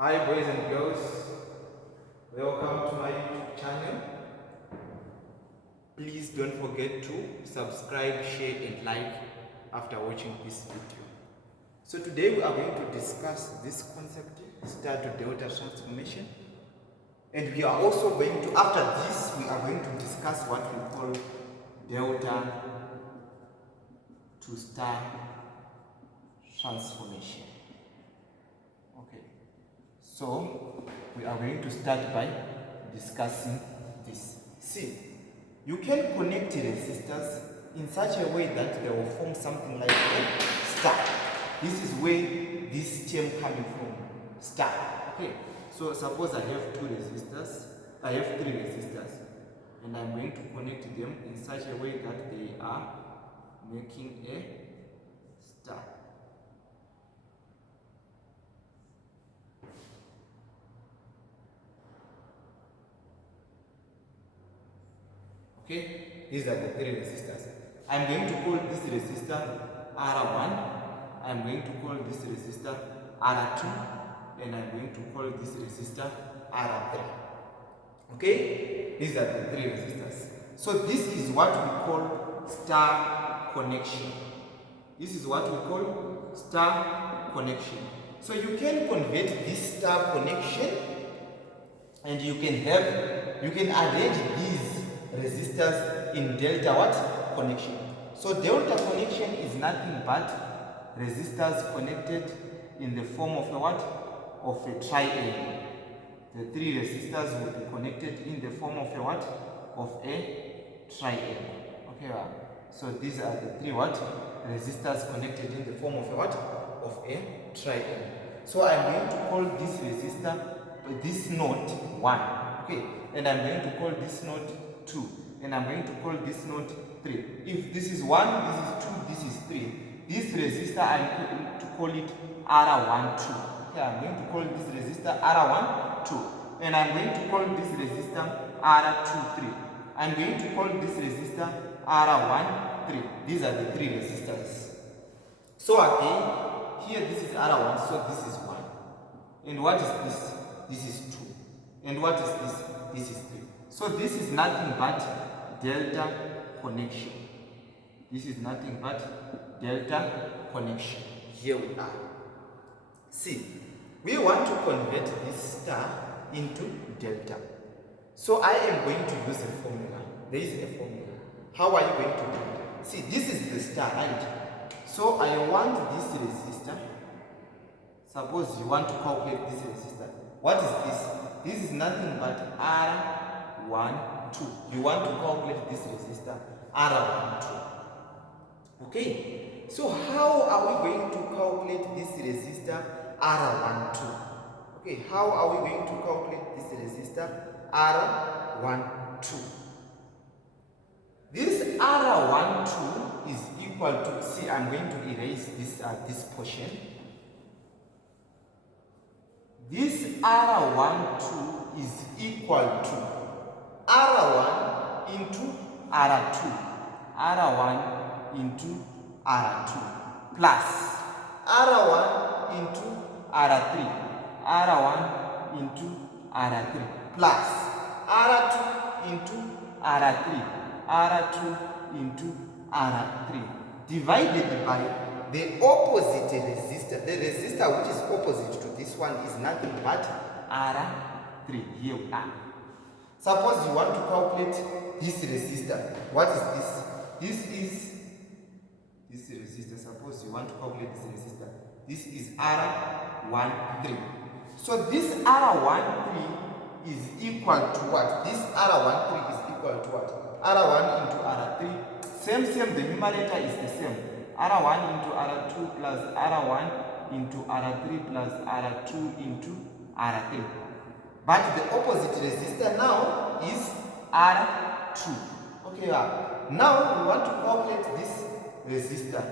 Hi boys and girls, welcome to my YouTube channel. Please don't forget to subscribe, share and like after watching this video. So today we are going to discuss this concept, star to delta transformation. And we are also going to, after this, we are going to discuss what we call delta to star transformation. Okay. So we are going to start by discussing this. See, you can connect resistors in such a way that they will form something like a star. This is where this term coming from, star. Okay, so suppose I have three resistors, and I'm going to connect them in such a way that they are making a star. Okay, these are the three resistors. I'm going to call this resistor R1, I'm going to call this resistor R2, and I'm going to call this resistor R3. Okay, these are the three resistors. So this is what we call star connection. This is what we call star connection. So you can convert this star connection and you can arrange these resistors in delta what? Connection. So delta connection is nothing but resistors connected in the form of a what? Of a triangle. The three resistors will be connected in the form of a what? Of a triangle. Okay, so these are the three what? Resistors connected in the form of a what? Of a triangle. So I'm going to call this resistor, this node 1. Okay, and I'm going to call this node 2, and I'm going to call this node 3. If this is 1, this is 2, this is 3. This resistor I'm going to call it R12. Okay, I'm going to call this resistor R12, and I'm going to call this resistor R23. I'm going to call this resistor R13. These are the three resistors. So again, here this is R1, so this is 1. And what is this? This is 2. And what is this? This is 3. So this is nothing but delta connection. This is nothing but delta connection. Here we are. See, we want to convert this star into delta. So I am going to use a formula. There is a formula. How are you going to do it? See, this is the star, right? So I want this resistor. Suppose you want to calculate this resistor. What is this? This is nothing but R12. You want to calculate this resistor R12. Okay. So how are we going to calculate this resistor R12? Okay. How are we going to calculate this resistor R12? This R12 is equal to, see, I'm going to erase this portion. This R12 is equal to R1 into R2, R1 into R2 plus R1 into R3, R1 into R3 plus R2 into R3, R2 into R3 divided by the opposite resistor. The resistor which is opposite to this one is nothing but R3. Here we are. Suppose you want to calculate this resistor. What is this? This is this resistor. Suppose you want to calculate this resistor. This is R13. So this R13 is equal to what? This R13 is equal to what? R1 into R3. Same, the numerator is the same. R1 into R2 plus R1 into R3 plus R2 into R3. But the opposite resistor now is R2. Okay, now we want to calculate this resistor.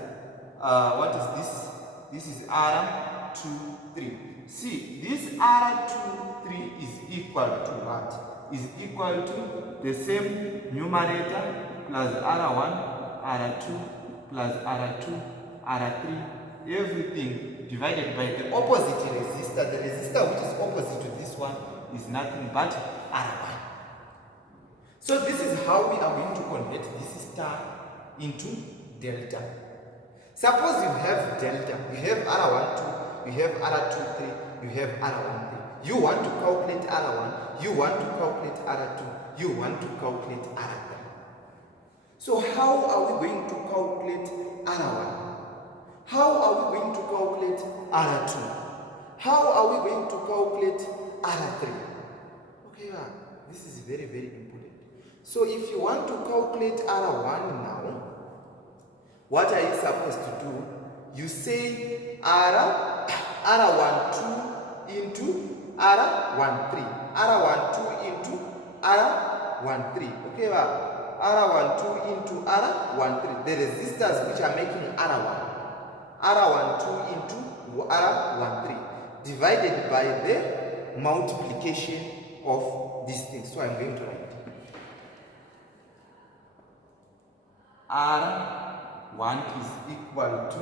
What is this? This is R23. See, this R23 is equal to what? Is equal to the same numerator plus R1, R2 plus R2, R3, everything divided by the opposite resistor. The resistor which is opposite to this one is nothing but R1. So this is how we are going to convert this star into delta. Suppose you have delta, you have R12, you have R23, you have R13. You want to calculate R1, you want to calculate R2, you want to calculate R3. So how are we going to calculate R1? How are we going to calculate R2? How are we going to calculate R3? Okay, this is very, very important. So if you want to calculate R1 now, what are you supposed to do? You say R12 into R13. R12 into R13. Okay, R12 into R13. The resistors which are making R1. R12 into R13 divided by the multiplication of these things. So I'm going to write R1 is equal to,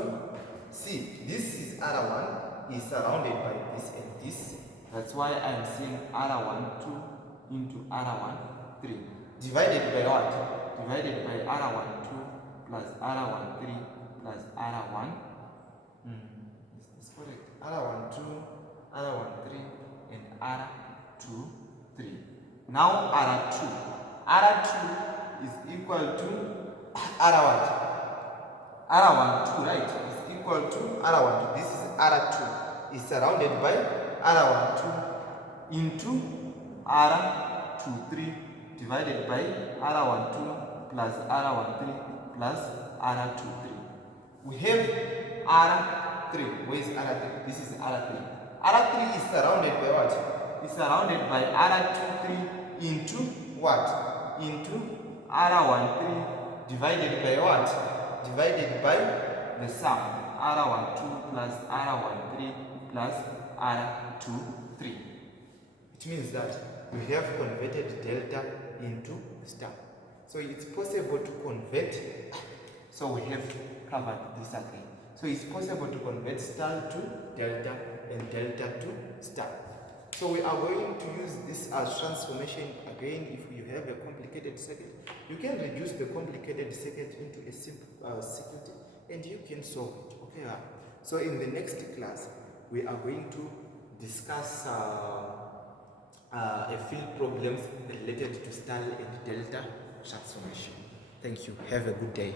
see, this is R1 is surrounded by this and this. That's why I'm saying R12 into R13 divided by what? Divided by R12 plus R13 plus R1. Is this correct? R12, R13 and R23. Now R2. R2 is equal to R1. R12, right? Is equal to R12. This is R2. Is surrounded by R12 into R23 divided by R12 plus R13 plus R23. We have R3. Where is R3? This is R3. R3 is surrounded by what? It's surrounded by R23 into what? Into R13 divided by what? Divided by the sum. R12 plus R13 plus R23. It means that we have converted delta into star. So it's possible to convert. So we have covered this again. So it's possible to convert star to delta and delta to star. So we are going to use this as transformation again. If you have a complicated circuit, you can reduce the complicated circuit into a simple circuit and you can solve it. Okay. So in the next class, we are going to discuss a few problems related to star and delta transformation. Thank you. Have a good day.